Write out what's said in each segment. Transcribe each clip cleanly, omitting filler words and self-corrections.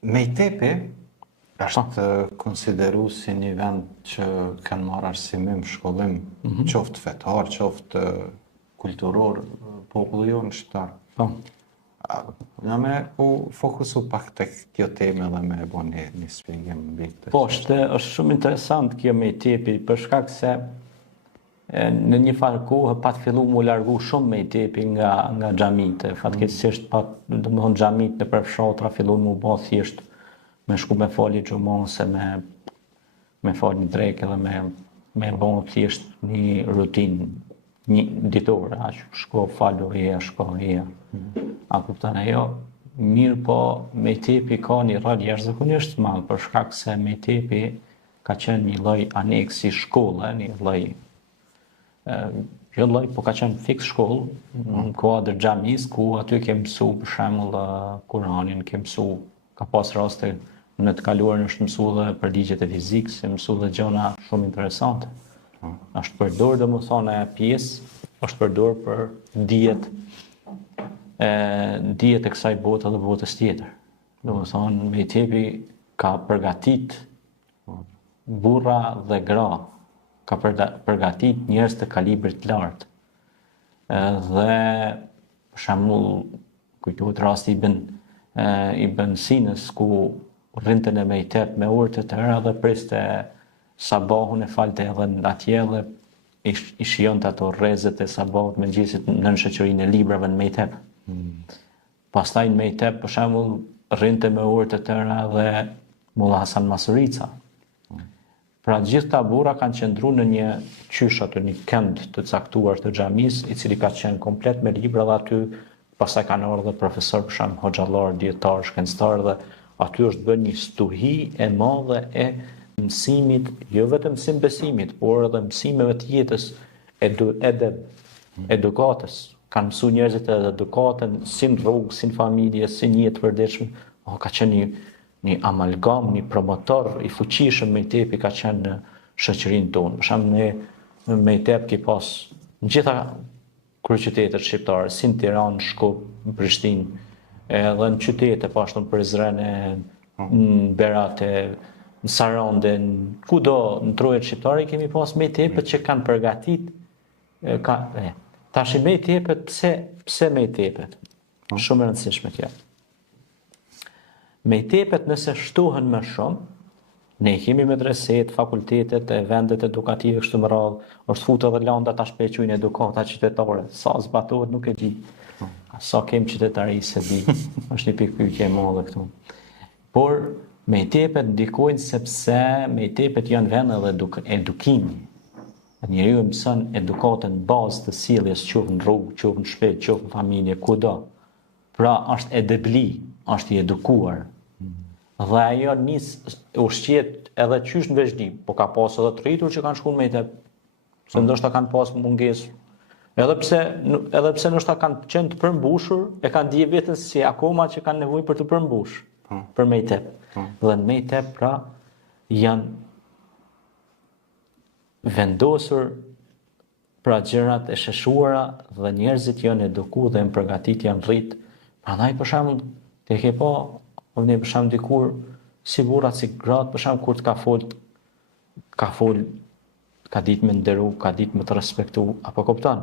Mejtepi është konsideru si një vend që kanë marrë arsimim, shkollim, qoftë fetar, qoftë kulturor, populli jonë shqiptar. Në me u fokusu pak tek kjo teme dhe me bo një shpjegim mbi këtë. Po, është shumë interesant kjo Mejtepi, për shkak se në një farë kohë pat fillu mu largu shumë Mejtepi nga xhamitë. Fatkeqësisht domethënë xhamitë në përfshatra fillun mu bë thjesht me shku me fali xhumon se me fal një drekë dhe me bën thjesht një rutinë një ditore, shko falu shko hija. A kupton ajo? Mirë po Mejtepi ka një rol jashtëzakonisht të madh për shkak se Mejtepi ka qenë një lloj aneksi shkolle, një lloj jo lloj, po ka qenë fiks shkollë në kuadër xhamis ku aty ke mësu për shembull Kur'anin, ke mësu, ka pas raste në të kaluarën është mësu dhe përdigjet e fizikës, mësu dhe gjëra shumë interesante. Është përdor domethënë pjesë, është përdor për dijet e kësaj bote dhe botës tjetër. Domethënë Mejtepi ka përgatit burra dhe gra, ka përgatit njerëz të kalibrit lartë. Dhe për shembull kujtohet rasti Ibn Sinës ku rrinte në Mejtep me orë të tëra dhe priste sabahun e falte edhe atje dhe i shijonte ato rrezet e sabahut me gjithësit në shoqërinë e librave në Mejtep. Pastaj në Mejtep për shembull rrinte me orë të tëra dhe Mulla Hasan Masurica. Pra gjithë ta burra kanë qëndruar në një qysh aty, një kënd të caktuar të xhamis, i cili ka qenë komplet me libra dhe aty pastaj kanë ardhur profesor për shembull hoxhallar, dietar, shkencëtar dhe aty është bërë një stuhi e madhe e mësimit, jo vetëm mësim besimit, por edhe mësimeve të jetës, edukatës. Kanë mësu njerëzit edhe edukatën, si në rrugë, si në familje, si një jetë të përditshme. Ka qenë një amalgam, një promotor i fuqishëm Mejtepi ka qenë në shoqërinë tonë. Për shembull në Mejtep ki pas në gjitha kryeqytetet shqiptare, si në Tiranë, Shkup, në Prishtinë, edhe në qytete, pashtu në Prizren, në Berate, në Sarande, kudo në trojet shqiptare kemi pas Mejtepet që kanë përgatit. Tash Mejtepet, pse Mejtepet? Shumë e rëndësishme kjo. Mejtepet nëse shtohen më shumë, ne kemi medreset, fakultetet, vendet edukative kështu me radhë, është futur edhe landa tash pe quajnë edukata qytetare. Sa zbatohet nuk e di. Sa kem qytetari se di. Është një pikë pyetje e madhe këtu. Por Mejtepet ndikojnë sepse Mejtepet janë vende edhe edukimi. Njeriu mëson edukatën bazë të sjelljes, qoftë në rrugë, qoftë në shtëpi, qoftë në familje, kudo. Pra është edebli, është i edukuar. Dhe ajo ushqet edhe qysh në veçdi, po ka pas edhe të rritur që kanë shkuar në Mejtep, se ndoshta kanë pas mungesë. Edhe pse ndoshta kanë qenë të përmbushur, e kanë dhënë veten si akoma që kanë nevojë për të përmbushur për Mejtep. Dhe në Mejtep pra janë vendosur pra gjërat e sheshuara dhe njerëzit janë edukuar dhe janë përgatitur, janë rrit. Prandaj për shembull, te ke pa, ne për shembull dikur si burrat si gratë, për shembull kur të ka fol, ka ditë me nderu, ka ditë me të respektu, apo kupton?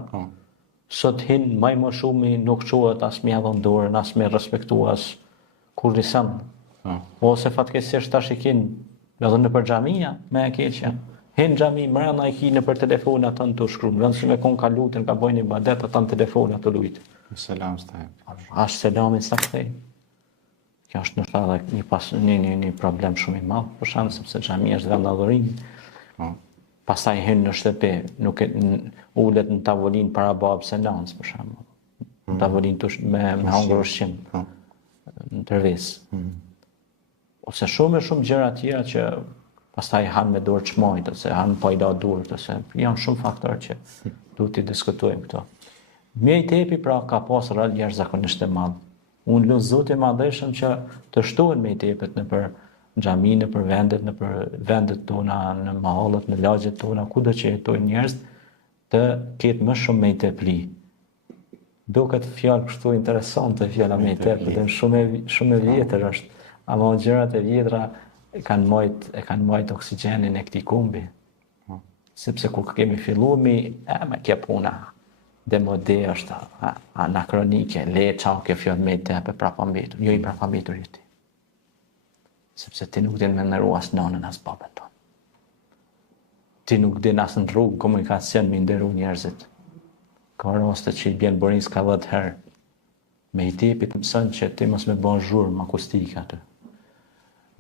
Sot hin më shumë nuk çohet as me dhon dorën, as me respektu as kur risan. Ose fatkeqësisht tash i kin edhe në për xhamia me e keqja. Hin xhami mbrana i kin për telefon ata të shkruan, vënë si me kon ka lutën, ka bëjnë ibadet ata në telefon ato lut. Selam staj. As selamin sa kthej. Kjo është ndoshta një problem shumë i madh, për shkak sepse xhamia është vend adhurimi. Pastaj hyn në shtëpi, nuk ulet në tavolinë para babës së nans, për shembull. Në tavolinë me hangër ushqim. Në tërvis. Ose shumë gjëra tjera që pastaj han me dorë çmojt, ose han pa i da durët, ose janë shumë faktorë që duhet të diskutojmë këto. Mejtepi pra ka pas rol jashtëzakonisht të madh. Unë lutem Zotin Madhëshëm që të shtohen Mejtepet nëpër xhami, nëpër vendet tona, në mahallet, në lagjet tona, kudo që jetojnë njerëz, të ketë më shumë Mejtepli. Duket fjalë kështu interesante fjala me i tepër, dhe shumë e vjetër është, ama gjërat e vjetra e kanë majt oksigjenin e këtij kumbi. Sepse kur kemi filluar me kjo puna demode është anakronike, le çao kjo fjalë me i tepër prapambetur, jo i prapambetur ti. Sepse ti nuk din me ndëru as nonën as babën tonë. Ti nuk din as në rrugë komunikacion me ndëru njerëzit. Ka raste që i bjen Boris ka 10 herë. Me i tepit mëson që ti mos me bën zhurmë akustike aty.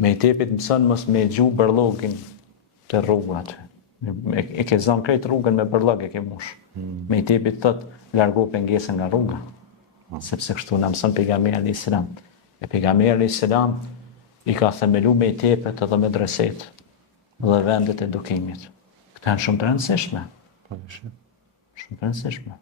Me i tepit mëson mos me gju bërllogin të rruga aty. E ke zon krejt rrugën me bërllog e ke mush. Me i tepit thot largo pengesën nga rruga. Sepse kështu na mëson pejgamberi alayhis salam. E pejgamberi alayhis salam i ka themelu me i tepet edhe me dreset dhe vendet e edukimit. Këta janë shumë të rëndësishme. Shumë të rëndësishme.